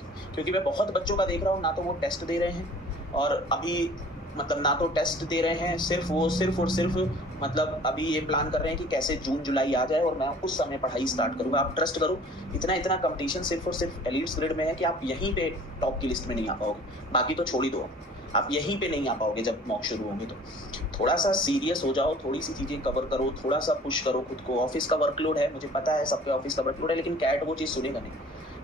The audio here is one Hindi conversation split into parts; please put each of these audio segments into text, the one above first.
की। क्योंकि मैं बहुत बच्चों का देख रहा हूँ, ना तो वो टेस्ट दे रहे हैं और अभी मतलब ना तो टेस्ट दे रहे हैं, सिर्फ़ और सिर्फ़ मतलब अभी ये प्लान कर रहे हैं कि कैसे जून-जुलाई आ जाए और मैं उस समय पढ़ाई स्टार्ट करूँगा। आप ट्रस्ट करो, इतना-इतना कॉम्पिटिशन सिर्फ़ और सिर्फ़ एलीट्स ग्रेड में है कि आप यहीं पे टॉप की लिस्ट में नहीं आ पाओगे। बाकी तो छोड़ ही दो आप यहीं पे नहीं आ पाओगे जब मॉक शुरू होंगे तो। थोड़ा-सा सीरियस हो जाओ, थोड़ी-सी चीज़ें कवर करो, थोड़ा-सा पुश करो खुद को। ऑफ़िस का वर्कलोड है, मुझे पता है सबके ऑफ़िस का वर्कलोड है, लेकिन कैट वो चीज़ सुनेगा नहीं।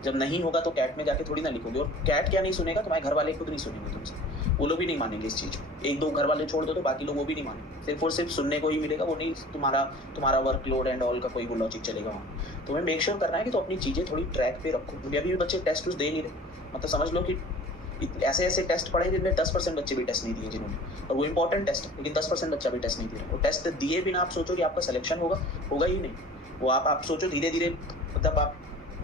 जब नहीं होगा तो कैट में जाके थोड़ी ना लिखोगे और कैट क्या नहीं सुनेगा, तुम्हारे घरवाले खुद नहीं सुनेंगे तुमसे। वो लोग भी नहीं मानेंगे इस चीज़ को। 1-2 घरवाले छोड़ दो तो बाकी लोग वो भी नहीं मानेंगे। सिर्फ़ और सिर्फ़ सुनने को ही मिलेगा, वो नहीं तुम्हारा तुम्हारा वर्कलोड एंड ऑल का कोई वो लॉजिक चलेगा वहाँ। तुम्हें मेक श्योर करना है कि तुम अपनी चीज़ें थोड़ी ट्रैक पे रखो। क्योंकि अभी भी बच्चे टेस्ट वुस्ट दे नहीं रहे। मतलब समझ लो कि ऐसे-ऐसे टेस्ट पढ़े जिनमें 10% बच्चे भी टेस्ट नहीं दिए जिन्होंने, और वो इम्पोर्टेंट टेस्ट है, लेकिन 10% बच्चा भी टेस्ट नहीं दे रहा। वो टेस्ट दिए बिना आप सोचो कि आपका सिलेक्शन होगा, होगा ही नहीं। वो आप सोचो धीरे-धीरे मतलब आप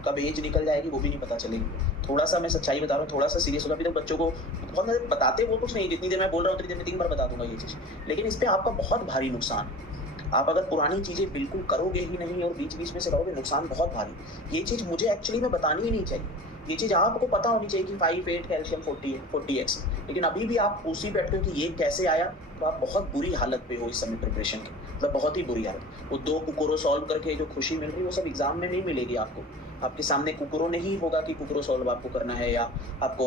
कब एज निकल जाएगी वो भी नहीं पता चलेगी। थोड़ा-सा मैं सच्चाई बता रहा हूँ, थोड़ा-सा सीरियस हो जाओ। अभी तक बच्चों को बहुत बताते वो कुछ नहीं, जितनी देर मैं बोल रहा हूँ उतनी देर में 3 बार बता दूँगा ये चीज़। लेकिन इस पे आपका बहुत भारी नुकसान है। आप अगर पुरानी चीज़ें बिल्कुल करोगे ही नहीं और बीच-बीच में से रहोगे, नुकसान बहुत भारी। ये चीज़ मुझे एक्चुअली में बतानी ही नहीं चाहिए। ये चीज़ आपको पता होनी चाहिए कि 5-8 कैल्शियम 40 है, 40x। लेकिन अभी भी आप उसी पे अटके हो कि ये कैसे आया, तो आप बहुत बुरी हालत पे हो इस समय प्रिपरेशन की। मतलब बहुत ही बुरी हालत। वो 2 कुकोरो सॉल्व करके जो खुशी मिल रही है, वो सब एग्ज़ाम में नहीं मिलेगी आपको। आपके सामने कुकोरो नहीं होगा कि कुकोरो सॉल्व आपको करना है या आपको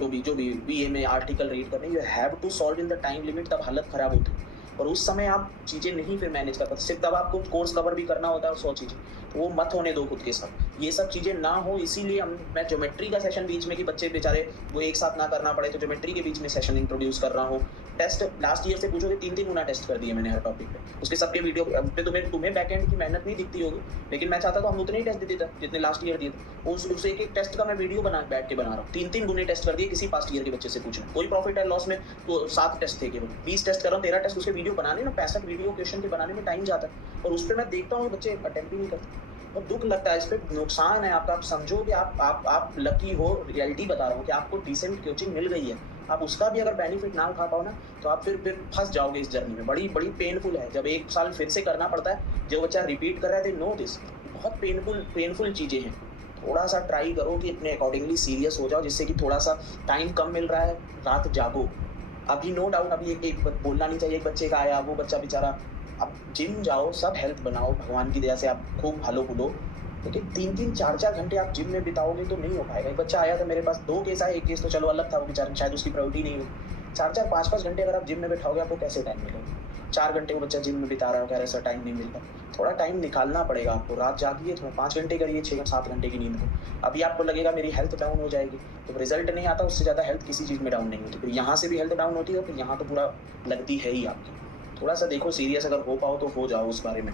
जो भी बीए में आर्टिकल रीड करने, you have to solve in the time limit, तब हालत खराब होती है। और उस समय आप चीज़ें नहीं फिर मैनेज कर पाते, सिर्फ तब आपको कोर्स कवर भी करना होता है और 100 चीज़ें, तो वो मत होने दो खुद के साथ। ये सब चीज़ें ना हो, इसीलिए मैं ज्योमेट्री का सेशन बीच में कि बच्चे बेचारे वो एक साथ ना करना पड़े, तो ज्योमेट्री के बीच में सेशन इंट्रोड्यूस कर रहा हूँ। टेस्ट लास्ट ईयर से पूछोगे 3-3 गुना टेस्ट कर दिए मैंने हर टॉपिक पे। उसके सबके वीडियो पे तुम्हें बैक एंड की मेहनत नहीं दिखती होगी, लेकिन मैं चाहता था हम उतने ही टेस्ट देते थे जितने लास्ट ईयर दिए थे। उस एक-एक टेस्ट का मैं वीडियो बैठ के बना रहा हूँ। 3-3 गुने टेस्ट कर दिए किसी पास्ट ईयर के बच्चे से पूछना। कोई प्रॉफिट है लॉस में, तो 7 टेस्ट थे केवल। 20 टेस्ट कर रहा हूँ, 13 टेस्ट उसके वीडियो बनाने में 65 वीडियो क्वेश्चन के बनाने में टाइम जाता है, और उस पे मैं देखता हूँ बच्चे अटेम्प्ट ही नहीं करते और दुःख लगता है। इस पे नुकसान है आपका। आप समझो कि आप लकी हो, रियलिटी बता रहा हूँ कि आपको डिसेंट कोचिंग मिल गई है। आप उसका भी अगर बेनिफिट ना उठा पाओ ना, तो आप फिर फँस जाओगे इस जर्नी में। बड़ी पेनफुल है जब 1 साल फिर से करना पड़ता है। जो बच्चा रिपीट कर रहा है, दे नो दिस, बहुत पेनफुल चीज़ें हैं। थोड़ा-सा ट्राई करो कि अपने अकॉर्डिंगली सीरियस हो जाओ, जिससे कि थोड़ा-सा टाइम कम मिल रहा है, रात जागो। अभी नो डाउट अभी एक बोलना नहीं चाहिए, एक बच्चे का आया, वो बच्चा बेचारा। अब जिम जाओ, सब हेल्थ बनाओ, भगवान की दया से आप खूब फलो-फूलो, लेकिन 3-3 4-4 घंटे आप जिम में बिताओगे तो नहीं हो पाएगा। एक बच्चा आया था मेरे पास, 2 केस आए, 1 केस तो चलो अलग था, वो बेचारा शायद उसकी प्रायोरिटी नहीं हुई। 4-4 5-5 घंटे अगर आप जिम में बैठाओगे, आपको कैसे टाइम मिलेगा? 4 घंटे वो बच्चा जिम में बिता रहा है, कह रहा है सर टाइम नहीं मिलता। थोड़ा टाइम निकालना पड़ेगा आपको, रात जागिए, थोड़ा 5 घंटे करिए, 6-7 घंटे की नींद को। अभी आपको लगेगा मेरी हेल्थ डाउन हो जाएगी, तो रिजल्ट नहीं आता, उससे ज़्यादा हेल्थ किसी चीज़ में डाउन नहीं होती। फिर यहाँ से भी हेल्थ डाउन होती है, फिर यहाँ तो पूरा लगती है ही आपकी। थोड़ा-सा देखो सीरियस, अगर हो पाओ तो हो जाओ उस बारे में।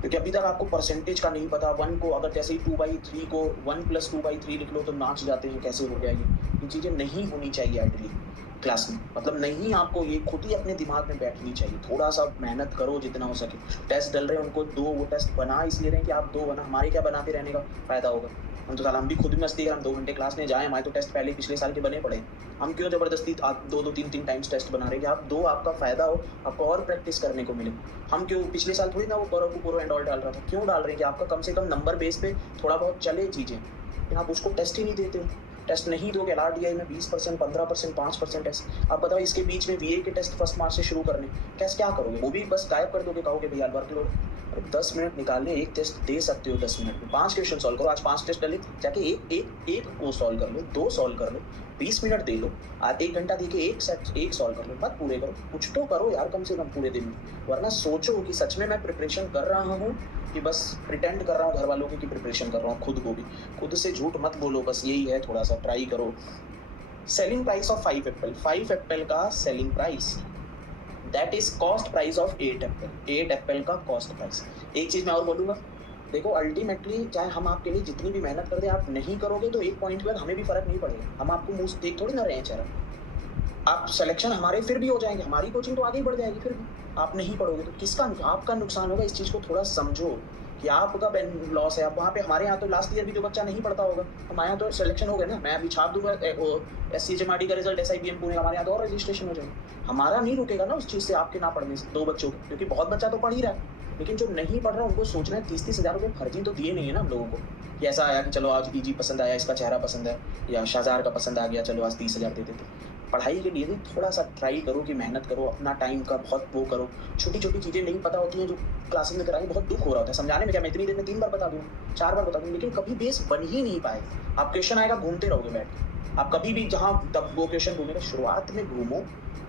क्योंकि अभी तक आपको परसेंटेज का नहीं पता। 1 को अगर जैसे ही 2/3 को 1 + 2/3 लिख लो तो नाच जाते हैं, कैसे हो गया ये चीज़ें नहीं होनी चाहिए आइडियली क्लास में। मतलब नहीं, आपको ये खुद ही अपने दिमाग में बैठनी चाहिए। थोड़ा-सा मेहनत करो जितना हो सके। टेस्ट डल रहे हैं उनको दो, वो टेस्ट बना इसलिए रहे हैं कि आप 2 बना, हमारे क्या बनाते रहने का फ़ायदा होगा? हम तो साला हम भी खुद मस्ती हम 2 घंटे क्लास में जाएँ, हमारे तो टेस्ट पहले पिछले साल के बने पड़े हैं। हम क्यों ज़बरदस्ती आप 2-2 3-3 टाइम्स टेस्ट बना रहे हैं कि आप 2 आपका फ़ायदा हो, आपको और प्रैक्टिस करने को मिले। हम क्यों पिछले साल थोड़ी ना वो करो एंड ऑल डाल रहा था। क्यों डाल रहे हैं कि आपका कम से कम नंबर बेस पे थोड़ा बहुत चले चीज़ें। लेकिन आप उसको टेस्ट ही नहीं देते हो। टेस्ट नहीं दोगे, आरटीआई में 20%, 15%, 5% टेस्ट। आप बताओ इसके बीच में बीए के टेस्ट फर्स्ट मार्च से शुरू करने, कैसे क्या करोगे? वो भी बस गायब कर दोगे, कहोगे भैया वर्कलोड। अरे 10 मिनट निकालने, एक टेस्ट दे सकते हो 10 मिनट में। 5 क्वेश्चन सॉल्व करो, आज 5 टेस्ट डले, जाके एक वो सॉल्व कर लो, 2 सॉल्व कर लो, 20 मिनट दे लो। आज 1 घंटा दे के एक सॉल्व कर लो, मत पूरे करो। कुछ तो करो यार कम से कम पूरे दिन में। वरना सोचो कि सच में मैं प्रिपरेशन कर रहा हूँ कि बस प्रिटेंड कर रहा हूँ घर वालों की प्रिपरेशन कर रहा हूँ, खुद को भी। खुद से झूठ मत बोलो, बस यही है, थोड़ा-सा ट्राई करो। Selling price of 5 apple, 5 apple का selling price, that is cost price of 8 apple, 8 apple का कॉस्ट प्राइस। एक चीज़ मैं और बोलूँगा, देखो अल्टीमेटली चाहे हम आपके लिए जितनी भी मेहनत कर दें, आप नहीं करोगे तो एक पॉइंट के बाद हमें भी फ़र्क नहीं पड़ेगा। हम आपको मुँह देख थोड़ी ना रहे हैं चेहरा। आप सिलेक्शन हमारे फिर भी हो जाएँगे, हमारी कोचिंग तो आगे ही बढ़ जाएगी फिर भी। आप नहीं पढ़ोगे तो किसका आपका नुकसान होगा, इस चीज़ को थोड़ा समझो कि आपका लॉस है। अब वहाँ पे हमारे यहाँ तो लास्ट ईयर भी जो बच्चा नहीं पढ़ता होगा, हमारे यहाँ तो सिलेक्शन हो गया ना। मैं अभी छाप दूँगा एससीएचएमआरटी का रिजल्ट, एसआईबीएम पुणे का, हमारे यहाँ तो और रजिस्ट्रेशन हो जाएगा। हमारा नहीं रुकेगा ना उस चीज़ से, आपके ना पढ़ने से 2 बच्चों को, क्योंकि बहुत बच्चा तो पढ़ ही रहा है। लेकिन जो नहीं पढ़ रहा है उनको सोचना है 30-30 हज़ार रुपये फर्जी तो दिए नहीं है ना हम लोगों को। कि ऐसा आया कि चलो आज ईजी पसंद आया, इसका चेहरा पसंद है, या शाहज़ार का पसंद आ गया, चलो आज 30,000 दे देते। पढ़ाई के लिए भी थोड़ा-सा ट्राई करो कि मेहनत करो, अपना टाइम का बहुत वो करो। छोटी-छोटी चीज़ें नहीं पता होती हैं जो क्लासेस में कराएँगे, बहुत दुःख हो रहा होता है। समझाने में क्या, मैं इतनी देर में 3 बार बता दूँ, 4 बार बता दूँ, लेकिन कभी बेस बन ही नहीं पाए। आप क्वेश्चन आएगा, घूमते रहोगे बैठ के। आप कभी भी जहाँ तब वो क्वेश्चन घूमेगा, शुरुआत में घूमो,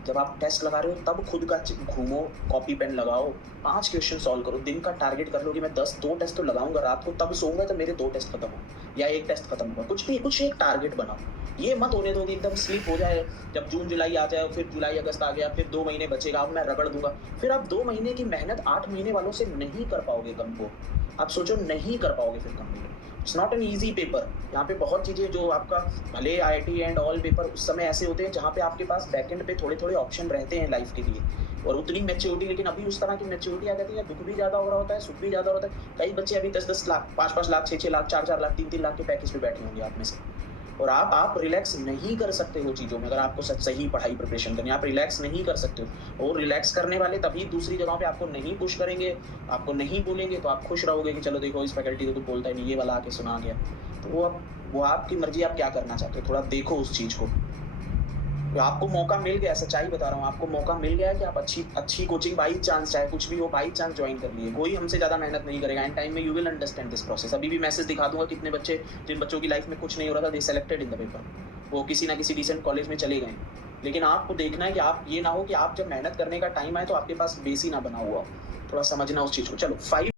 जब आप टेस्ट लगा रहे हो तब खुद का घूमो, कॉपी पेन लगाओ, 5 क्वेश्चन सॉल्व करो, दिन का टारगेट कर लो कि मैं 2 टेस्ट तो लगाऊंगा, रात को तब सोऊंगा जब मेरे 2 टेस्ट खत्म हो या 1 टेस्ट खत्म होगा। कुछ भी, कुछ एक टारगेट बनाओ। ये मत होने दो कि एकदम स्लिप हो जाए, जब जून जुलाई आ जाए, फिर जुलाई अगस्त आ गया, फिर 2 महीने बचेगा, अब मैं रगड़ दूंगा, फिर आप 2 महीने की मेहनत 8 महीने वालों से नहीं कर पाओगे कम को। आप सोचो नहीं कर पाओगे फिर कम। It's not an easy paper. यहाँ पे बहुत चीज़ें जो आपका, भले आईआईटी एंड ऑल पेपर उस समय ऐसे होते हैं जहाँ पे आपके पास बैकएंड पे थोड़े-थोड़े ऑप्शन रहते हैं लाइफ के लिए और उतनी मैच्योरिटी, लेकिन अभी उस तरह की मैच्योरिटी आ जाती है, दुःख भी ज़्यादा हो रहा होता है, सुख भी ज़्यादा होता है। कई बच्चे अभी 10-10 लाख, 5-5 लाख, 6-6 लाख, 4-4 लाख, 3-3 लाख के पैकेज पे बैठे होंगे आप में से। और आप रिलैक्स नहीं कर सकते हो चीज़ों में, अगर आपको सही पढ़ाई प्रिपरेशन करनी है, आप रिलैक्स नहीं कर सकते हो। और रिलैक्स करने वाले तभी दूसरी जगहों पे आपको नहीं पुश करेंगे, आपको नहीं बोलेंगे, तो आप खुश रहोगे कि चलो देखो इस फैकल्टी को तो बोलता ही नहीं, ये वाला आके सुना गया। तो वो आपकी मर्ज़ी, आप क्या करना चाहते हो, थोड़ा देखो उस चीज़ को। तो आपको मौका मिल गया, सच्चाई बता रहा हूँ, आपको मौका मिल गया है कि आप अच्छी कोचिंग बाई चांस, चाहे कुछ भी हो, बाई चांस जॉइन कर लिए। कोई हमसे ज़्यादा मेहनत नहीं करेगा, एंड टाइम में you will understand this process. अभी भी मैसेज दिखा दूँगा कितने बच्चे, जिन बच्चों की लाइफ में कुछ नहीं हो रहा था, दे सेलेक्टेड इन द पेपर। वो किसी ना किसी डिसेंट कॉलेज में चले गए। लेकिन आपको देखना है कि आप ये ना हो कि आप जब मेहनत करने का टाइम आए तो आपके पास बेस ही ना बना हुआ हो। थोड़ा समझना उस चीज़ को। चलो 5